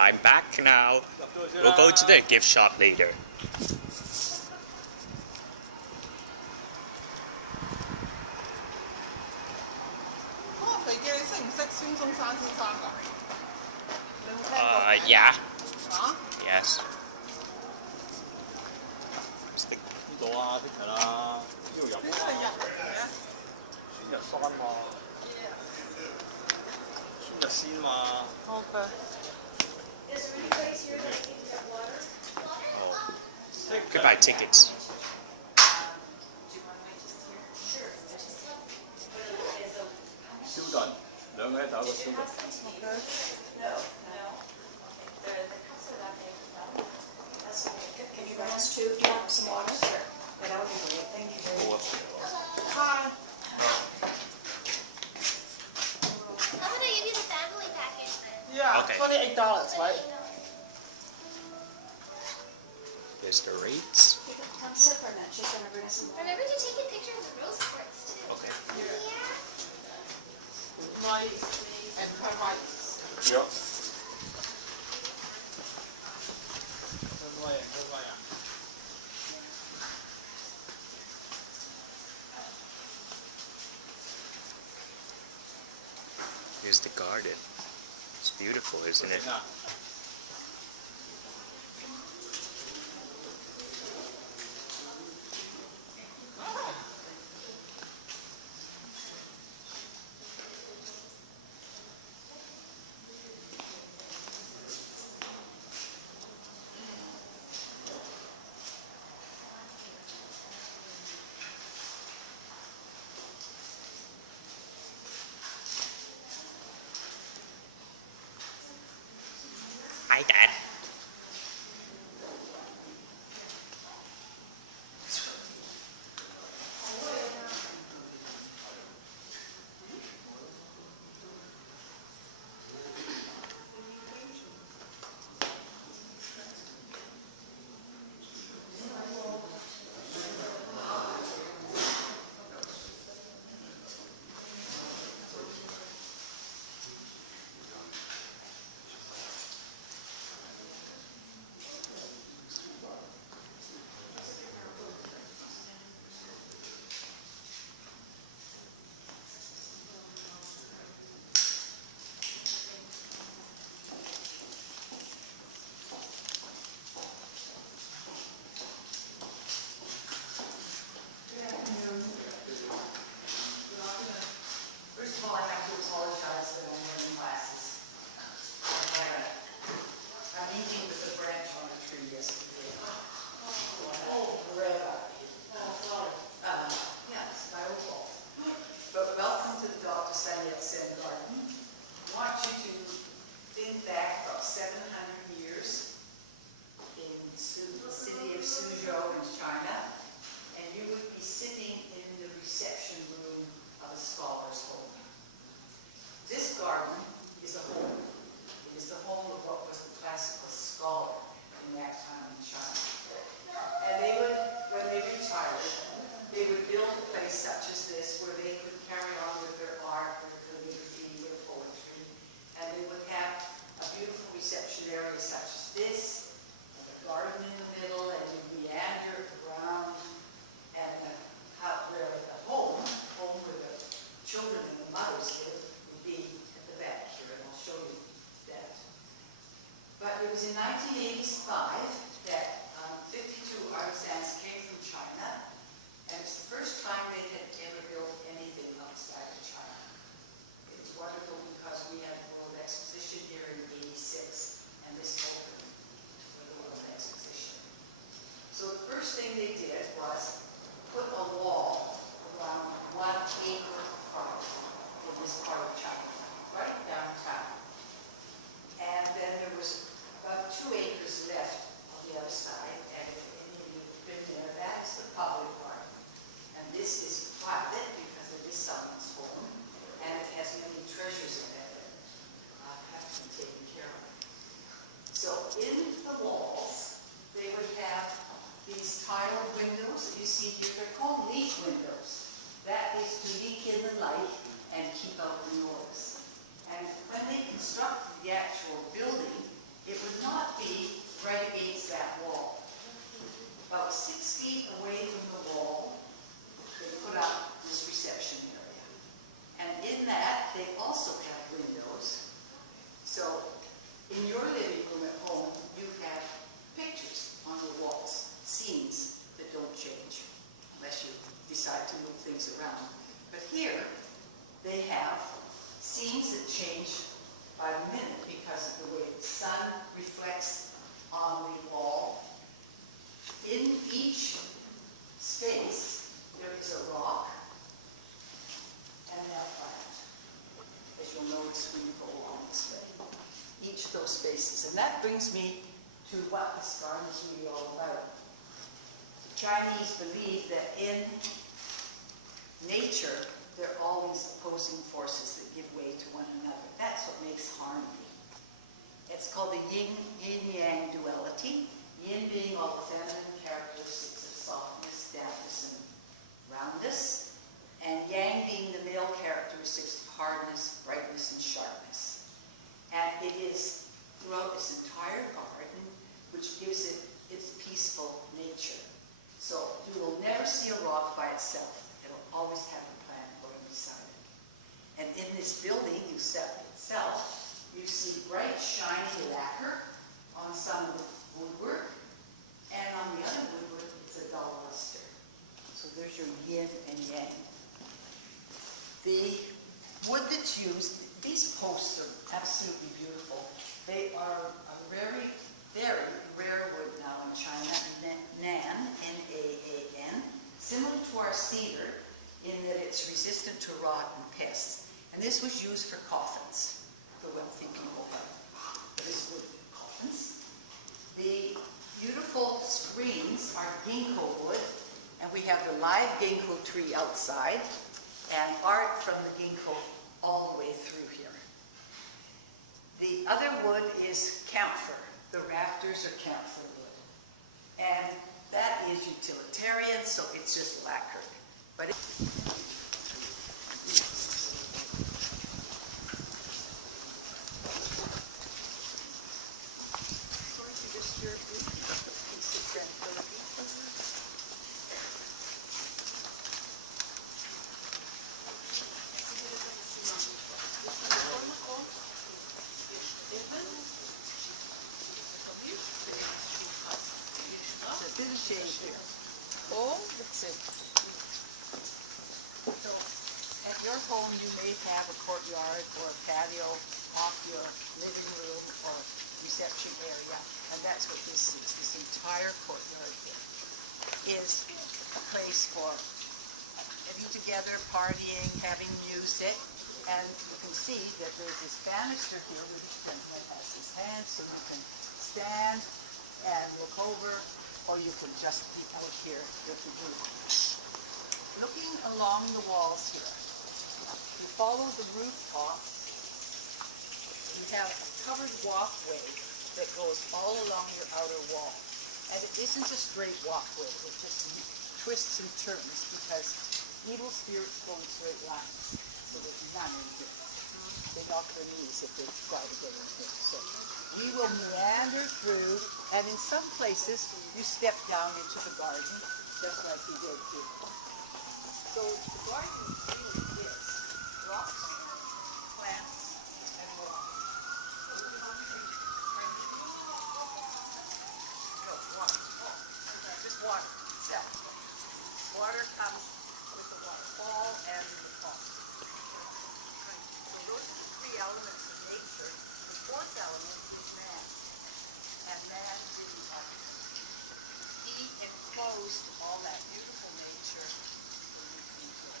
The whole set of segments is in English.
I'm back now. We'll go to the gift shop later. Yeah. Yes. 呢度啊，Peter 啦，呢度有啊。呢係日嘅，酸日山嘛，酸日鮮嘛。OK。You could buy tickets. Children，兩個一頭一個 children。Can you bring us some water? Sure. That would be great. Thank you very much. Hi. I'm gonna give you the family package then. Yeah, Okay. $28, right? There's the rates. Come sit for a minute. She's gonna bring us some water. Remember to take a picture of the rose quartz too. Okay. Yeah. Rice and her rice. Yep. Here's the garden. It's beautiful, isn't it? Hi, Dad. First of all, I have to apologize that I'm wearing glasses. I had a meeting with a branch on a tree yesterday. Oh, red. Yeah, it's my own fault. But welcome to the Sun Yat Sen Garden. I want you to think back about 700 years in the city of Suzhou in China, and you would be sitting in the reception room of a scholar's home. This garden is a home. It is the home of what was the classical scholar in that time in China. And they would, when they retired, they would build a place such as this where they could carry on with their art, their calligraphy, their poetry, and they would have a beautiful reception area such as this, and a garden in the middle, and you meander around, and where the home where the children and the mothers live, would be at the back here, and I'll show you that. But it was in 1985 that 52 artisans came from China, and it's the first time they had ever built anything outside of China. It was wonderful because we had the World Exposition here in '86, and this opened for the World Exposition. So the first thing they did was put a wall around 1 acre park in this part of China, right downtown. And then there was about 2 acres left on the other side, and if any of you have been there, that is the public park. And this is private because it is someone's home, and it has many treasures sun reflects on the wall. In each space, there is a rock and an outline, as you'll notice when you go along this way. Each of those spaces. And that brings me to what this garden is really all about. The Chinese believe that in nature, there are always opposing forces that give way to one another. That's what makes harmony. It's called the yin-yang duality. Yin being all the feminine characteristics of softness, dampness, and roundness, and yang being the male characteristics of hardness, brightness, and sharpness. And it is throughout this entire garden which gives it its peaceful nature. So you will never see a rock by itself. It'll always have a plant growing beside it. And in this building itself, you see bright, shiny lacquer on some of the woodwork, and on the other woodwork, it's a dull luster. So there's your yin and yang. The wood that's used, these posts are absolutely beautiful. They are a very, very rare wood now in China, Nan, N-A-A-N, similar to our cedar in that it's resistant to rot and pests. And this was used for coffins. The wealthy people had this wood coffins. The beautiful screens are ginkgo wood, and we have the live ginkgo tree outside, and art from the ginkgo all the way through here. The other wood is camphor. The rafters are camphor wood. And that is utilitarian, so it's just lacquered. But so at your home you may have a courtyard or a patio off your living room or reception area, and that's what this is. This entire courtyard here is a place for getting together, partying, having music, and you can see that there's this banister here where the gentleman has his hands, so you can stand and look over, or you can just be out here with the view. Looking along the walls here, you follow the rooftop, you have a covered walkway that goes all along your outer wall. And it isn't a straight walkway, it just twists and turns because evil spirits go in straight lines. So there's none in here. They knock their knees if they try to get in here. So we will meander through, and in some places you step down into the garden, just like we did here. So the garden really is rocks, plants, and water. No, water. Just water itself. Water comes with the waterfall and the pond. So those are the three elements of nature. The fourth element is man. And man is the artist. He enclosed all that beautiful nature so you can enjoy.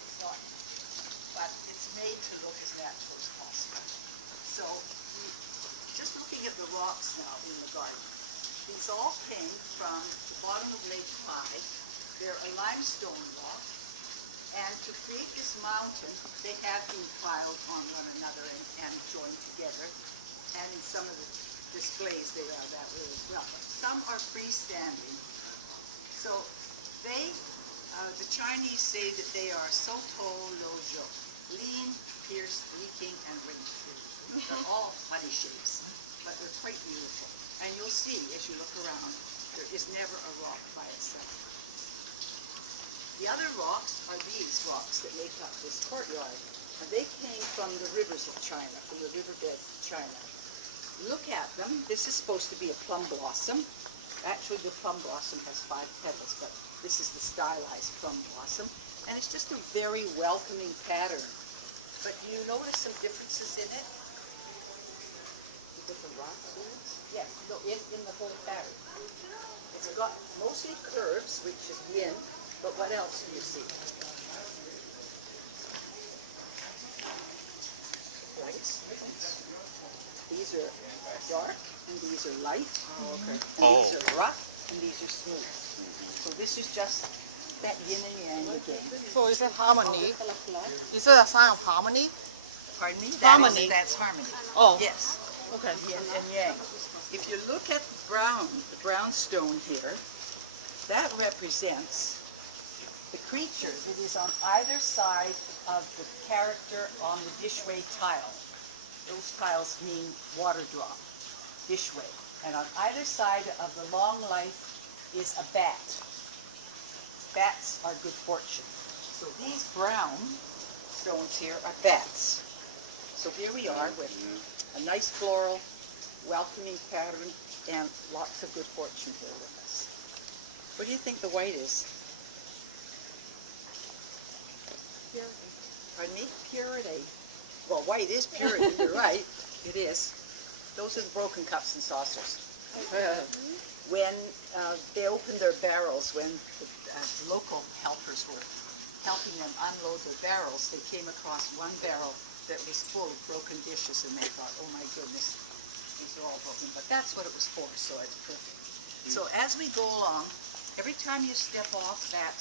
It's not, but it's made to look as natural as possible. So, just looking at the rocks now in the garden, these all came from the bottom of Lake Mai. They're a limestone rock, and to create this mountain, they have been piled on one another and joined together. And in some of the displays, they are that way as well. Some are freestanding. So they, the Chinese say that they are soto lojo, lean, pierced, leaking, and ring-free. They're all honey shapes, but they're quite beautiful. And you'll see, as you look around, there is never a rock by itself. The other rocks are these rocks that make up this courtyard. And they came from the rivers of China, from the riverbeds of China. Look at them. This is supposed to be a plum blossom. Actually, the plum blossom has 5 petals, but this is the stylized plum blossom. And it's just a very welcoming pattern. But do you notice some differences in it? different rocks in it? Yes, no, in the whole pattern. It's got mostly curves, which is yin, but what else do you see? Lights. These are dark, and these are light, and these are rough, and these are smooth. So this is just that yin and yang again. So is it harmony? Is it a sign of harmony? Pardon me? Harmony. That's harmony. Oh, Yes. okay. Yin and yang. If you look at the brown stone here, that represents the creature that is on either side of the character on the dishway tile. Those tiles mean water drop, dishway. And on either side of the long life is a bat. Bats are good fortune. So these brown stones here are bats. So here we are with a nice floral, welcoming pattern, and lots of good fortune here with us. What do you think the white is? Purity. Pardon me? Purity. Well, white is purity, you're right. It is. Those are the broken cups and saucers. When they opened their barrels, when the local helpers were helping them unload their barrels, they came across one barrel that was full of broken dishes, and they thought, oh my goodness, these are all broken. But that's what it was for, so it's perfect. So as we go along, every time you step off that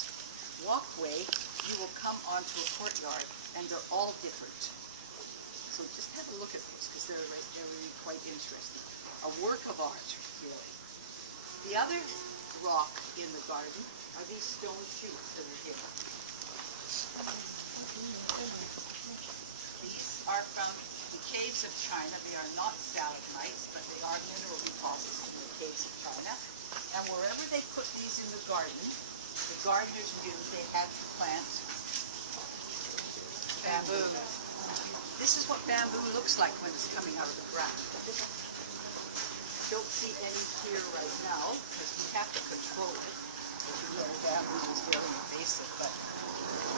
walkway, you will come onto a courtyard, and they're all different. So just have a look at those, because they're really quite interesting. A work of art, really. The other rock in the garden are these stone shoots that are here. These are from the caves of China. They are not stalagmites, but they are mineral deposits in the caves of China. And wherever they put these in the garden, the gardeners knew they had to plant bamboo. This is what bamboo looks like when it's coming out of the ground. Don't see any here right now because we have to control it. Bamboo is very invasive, but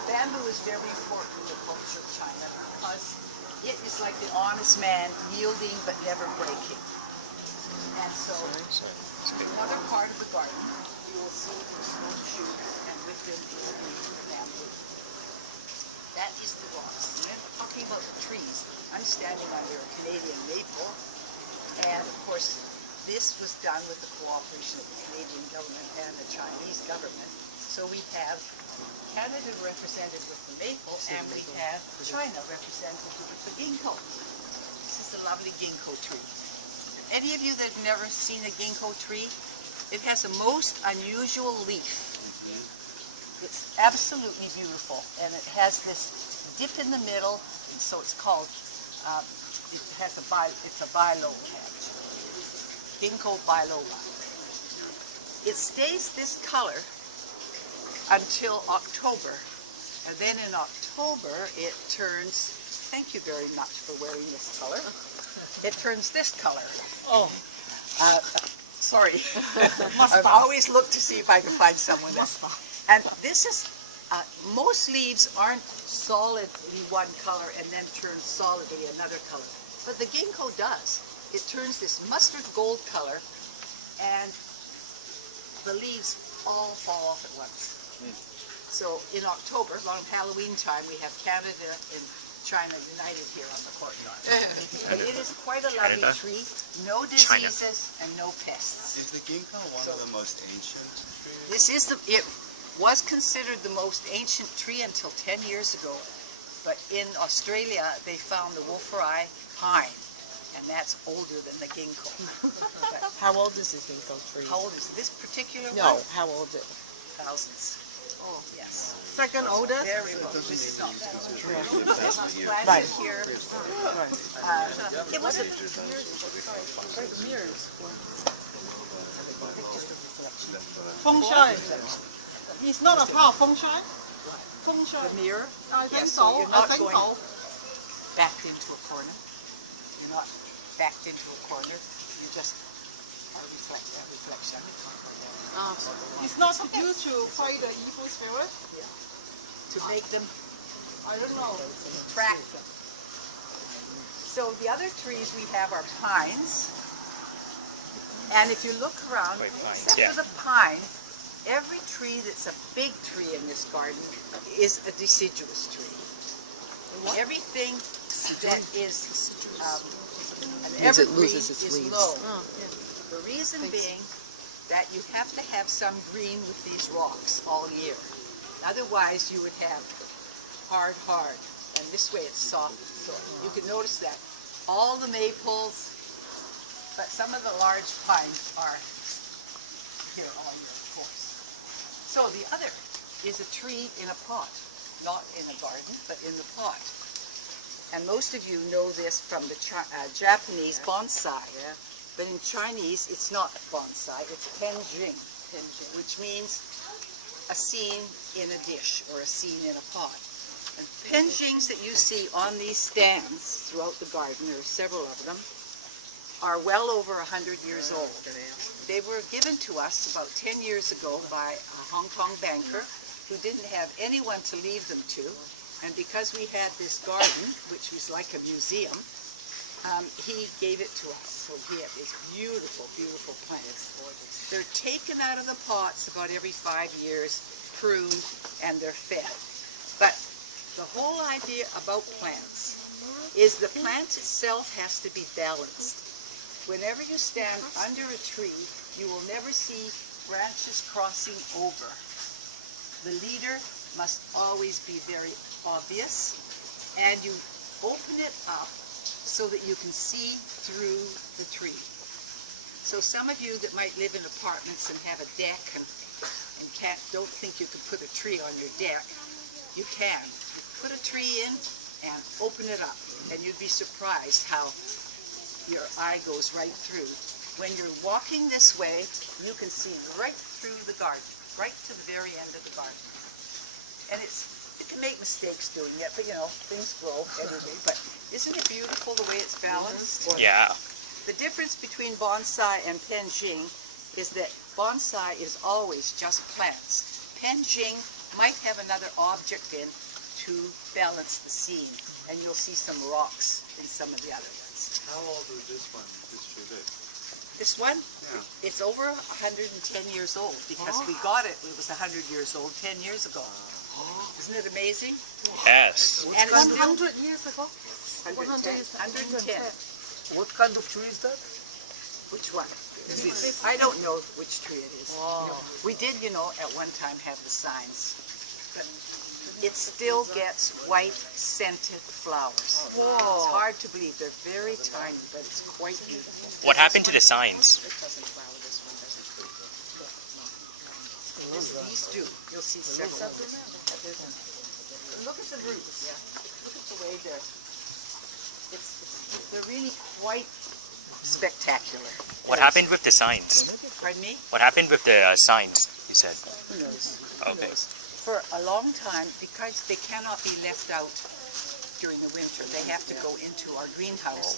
bamboo is very important in the culture of China because it is like the honest man, yielding but never breaking. And so, in another part of the garden, you will see the stone shoots, and with them is the bamboo. That is the rocks. And then talking about the trees, I'm standing under a Canadian maple, and of course, this was done with the cooperation of the Canadian government and the Chinese government. So we have Canada represented with the maple, and we have China represented with the ginkgo. This is a lovely ginkgo tree. Any of you that have never seen a ginkgo tree, it has a most unusual leaf. It's absolutely beautiful, and it has this dip in the middle, and so it's called, it's a biloba hedge. Ginkgo biloba. It stays this color until October, and then in October it turns, thank you very much for wearing this color, it turns this color. Oh. Sorry. I always look to see if I can find someone else. And this is, most leaves aren't solidly one color and then turn solidly another color, but the ginkgo does. It turns this mustard gold color, and the leaves all fall off at once. So in October, around Halloween time, we have Canada and China united here on the courtyard. And it is quite a lovely tree, no diseases and no pests. Is the ginkgo one of the most ancient trees? This is it was considered the most ancient tree until 10 years ago, but in Australia they found the wolferi pine, and that's older than the ginkgo. How old is this ginkgo tree? How old is this particular No, one? how old is it? Thousands. Oh, yes. Second oldest? Very old. This is not that old. This was planted Right. here. It was a... Feng shui. It's not a part of feng shui? Feng shui. The mirror. I think Yes, so. you're I not think going so. backed into a corner. You're not backed into a corner. You just are reflection. It's not used to fight the evil spirit? To make them I don't know. track So the other trees we have are pines. And if you look around, Wait, pines, except yeah. for the pine, every tree that's a big tree in this garden is a deciduous tree. Everything that is an Means it evergreen loses its is leaves. low. The reason being that you have to have some green with these rocks all year. Otherwise you would have hard, and this way it's soft. So you can notice that all the maples, but some of the large pines are here all year, of course. So the other is a tree in a pot, not in a garden, but in the pot. And most of you know this from the Japanese bonsai. But in Chinese, it's not bonsai, it's penjing, which means a scene in a dish or a scene in a pot. And penjings that you see on these stands throughout the garden, there are several of them, are well over 100 years old. They were given to us about 10 years ago by a Hong Kong banker who didn't have anyone to leave them to. And because we had this garden, which was like a museum, he gave it to us. So we have these beautiful, beautiful plants. They're taken out of the pots about every 5 years, pruned, and they're fed. But the whole idea about plants is the plant itself has to be balanced. Whenever you stand under a tree, you will never see branches crossing over. The leader must always be very obvious, and you open it up so that you can see through the tree. So some of you that might live in apartments and have a deck and don't think you could put a tree on your deck, you can. You put a tree in and open it up, and you'd be surprised how your eye goes right through. When you're walking this way, you can see right through the garden, right to the very end of the garden. And you can make mistakes doing it, but you know, things grow anyway. But isn't it beautiful the way it's balanced? Yeah. The difference between bonsai and penjing is that bonsai is always just plants. Penjing might have another object in to balance the scene, and you'll see some rocks in some of the other ones. How old is this one, this tree big? This one, Yeah. it's over 110 years old because we got it, it was 100 years old 10 years ago. Isn't it amazing? Yes. And it's still 100 years ago? 110. 110. What kind of tree is that? Which one? I don't know which tree it is. We did, you know, at one time have the signs. But it still gets white scented flowers. It's hard to believe. They're very tiny, but it's quite beautiful. What happened to the signs? It doesn't flower, this one doesn't. These do. You'll see several of them. Look at the roots. Look at the way they're really quite spectacular. What happened with the signs? Pardon me? What happened with the signs, you said? Who knows? Okay. For a long time, because they cannot be left out during the winter, they have to go into our greenhouse.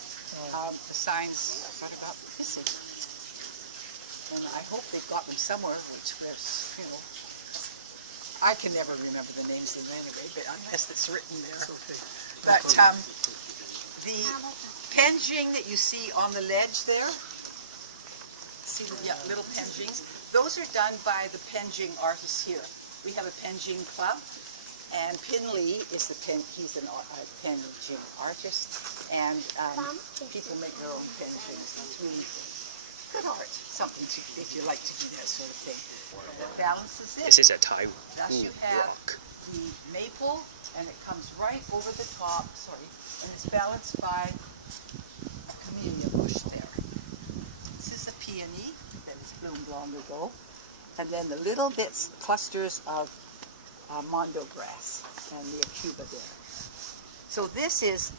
The signs got about missing. And I hope they've got them somewhere, which was, you know, I can never remember the names of them anyway, but unless it's written there. But the penjing that you see on the ledge there, see the little penjings? Those are done by the penjing artists here. We have a penjing club, and Pinley is he's a penjing artist, and people make their own penjings. It's really good art, something to, if you like to do that sort of thing. That balances it. This is a Thai Thus you have rock. the maple, and it comes right over the top, and it's balanced by a camellia bush there. This is a peony that was bloomed long ago, and then the little bits, clusters of mondo grass and the acuba there. So this is,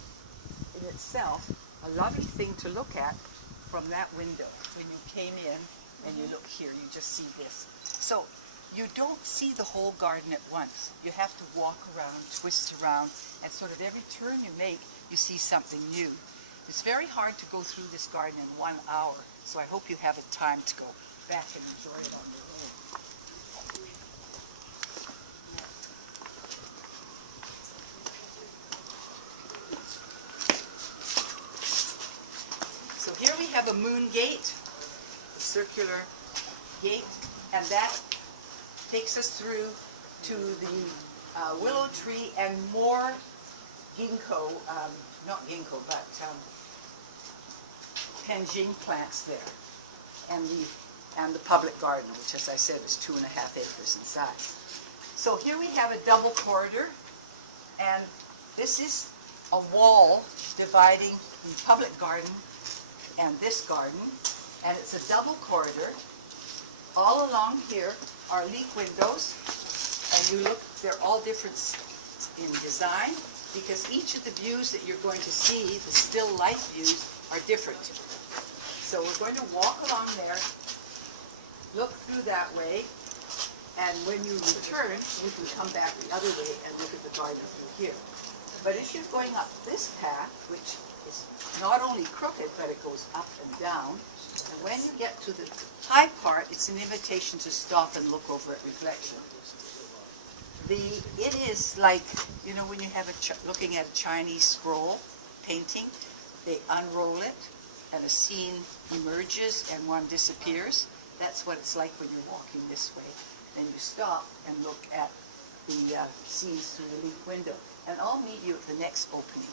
in itself, a lovely thing to look at from that window. When you came in and you look here, you just see this. So you don't see the whole garden at once. You have to walk around, twist around, and sort of every turn you make, you see something new. It's very hard to go through this garden in 1 hour, so I hope you have a time to go back and enjoy it on your own. here we have a moon gate, a circular gate, and that takes us through to the willow tree and more ginkgo, not ginkgo, but Penjing plants there, and the public garden, which, as I said, is 2.5 acres in size. So here we have a double corridor, and this is a wall dividing the public garden and this garden, and it's a double corridor. All along here are leak windows, and you look, they're all different in design, because each of the views that you're going to see, the still life views, are different. So we're going to walk along there, look through that way, and when you return, we can come back the other way and look at the garden through here. But as you're going up this path, which is not only crooked, but it goes up and down, and when you get to the high part, it's an invitation to stop and look over at reflection. It is like, you know, when you have looking at a Chinese scroll painting, they unroll it, and a scene emerges and one disappears. That's what it's like when you're walking this way. Then you stop and look at the scenes through the leaf window. And I'll meet you at the next opening.